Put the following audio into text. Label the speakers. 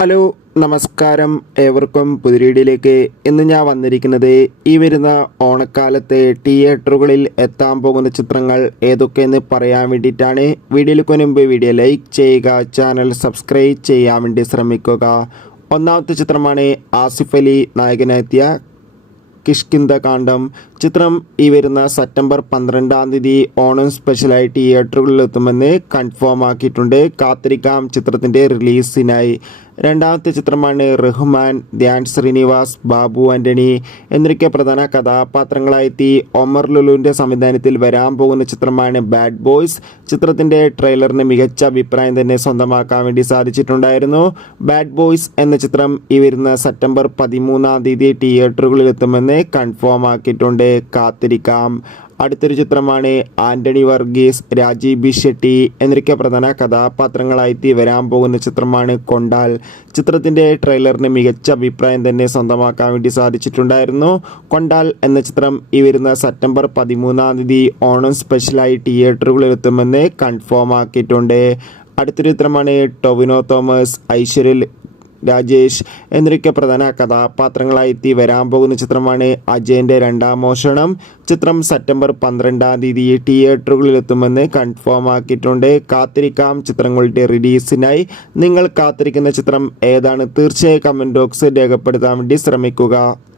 Speaker 1: Hello നമസ്കാരം ഏവർക്കും പുതിരീടിയിലേക്ക് ഇന്ന് ഞാൻ വന്നിരിക്കുന്നത് ഈ വരുന്ന ഓണക്കാലത്തെ തിയേറ്ററുകളിൽ എത്താൻ പോകുന്ന ചിത്രങ്ങൾ ഏതൊക്കെയെന്ന് പറയാൻ വേണ്ടിയിട്ടാണ്. വീഡിയോയിലേക്ക് മുൻപ് വീഡിയോ ലൈക്ക് ചെയ്യുക ചാനൽ സബ്സ്ക്രൈബ് ചെയ്യാൻ വേണ്ടി ശ്രമിക്കുക. ഒന്നാമത്തെ ചിത്രമാണ് ആസിഫ് അലി നായകനെത്തിയ കിഷ്കിന്ദ കാണ്ഡം. ചിത്രം ഈ വരുന്ന സെപ്റ്റംബർ പന്ത്രണ്ടാം തീയതി ഓണം തിയേറ്ററുകളിൽ എത്തുമെന്ന് കൺഫേം ആക്കിയിട്ടുണ്ട് കാത്തിരിക്കാം ചിത്രത്തിന്റെ റിലീസിനായി. രണ്ടാമത്തെ ചിത്രമാണ് റഹ്മാൻ ധ്യാൻ ശ്രീനിവാസ് ബാബു ആന്റണി എന്നൊക്കെ പ്രധാന കഥാപാത്രങ്ങളായെത്തി. ഒമർ ലുലുവിന്റെ സംവിധാനത്തിൽ വരാൻ പോകുന്ന ചിത്രമാണ് ബാഡ് ബോയ്സ്. ചിത്രത്തിന്റെ ട്രെയിലറിന് മികച്ച അഭിപ്രായം തന്നെ സ്വന്തമാക്കാൻ വേണ്ടി സാധിച്ചിട്ടുണ്ടായിരുന്നു. ബാഡ് ബോയ്സ് എന്ന ചിത്രം ഈ വരുന്ന സെപ്റ്റംബർ പതിമൂന്നാം തീയതി തിയേറ്ററുകളിൽ എത്തുമെന്ന് കൺഫേം ആക്കിയിട്ടുണ്ട്. കാത്തിരിക്കാം. അടുത്തൊരു ചിത്രമാണ് ആന്റണി വർഗീസ് രാജീവ് ബി ഷെട്ടി എന്നൊക്കെ പ്രധാന കഥാപാത്രങ്ങളായി വരാൻ പോകുന്ന ചിത്രമാണ് കൊണ്ടാൽ. ചിത്രത്തിന്റെ ട്രെയിലറിന് മികച്ച അഭിപ്രായം തന്നെ സ്വന്തമാക്കാൻ വേണ്ടി സാധിച്ചിട്ടുണ്ടായിരുന്നു. കൊണ്ടാൽ എന്ന ചിത്രം ഈ വരുന്ന സെപ്റ്റംബർ പതിമൂന്നാം തീയതി ഓണം സ്പെഷ്യലായി തിയേറ്ററുകളിൽ എത്തുമെന്ന് കൺഫേം ആക്കിയിട്ടുണ്ട്. അടുത്തൊരു ചിത്രമാണ് ടൊവിനോ തോമസ് ഐശ്വര്യ രാജേഷ് എന്നൊക്കെ പ്രധാന കഥാപാത്രങ്ങളായി എത്തി. വരാൻ പോകുന്ന ചിത്രമാണ് അജയന്റെ രണ്ടാം മോഷണം. ചിത്രം സെപ്റ്റംബർ പന്ത്രണ്ടാം തീയതി തിയേറ്ററുകളിൽ എത്തുമെന്ന് കൺഫേം ആക്കിയിട്ടുണ്ട്. കാത്തിരിക്കാം ചിത്രങ്ങളുടെ റിലീസിനായി. നിങ്ങൾ കാത്തിരിക്കുന്ന ചിത്രം ഏതാണ്? തീർച്ചയായും കമന്റ് ബോക്സ് രേഖപ്പെടുത്താൻ വേണ്ടി ശ്രമിക്കുക.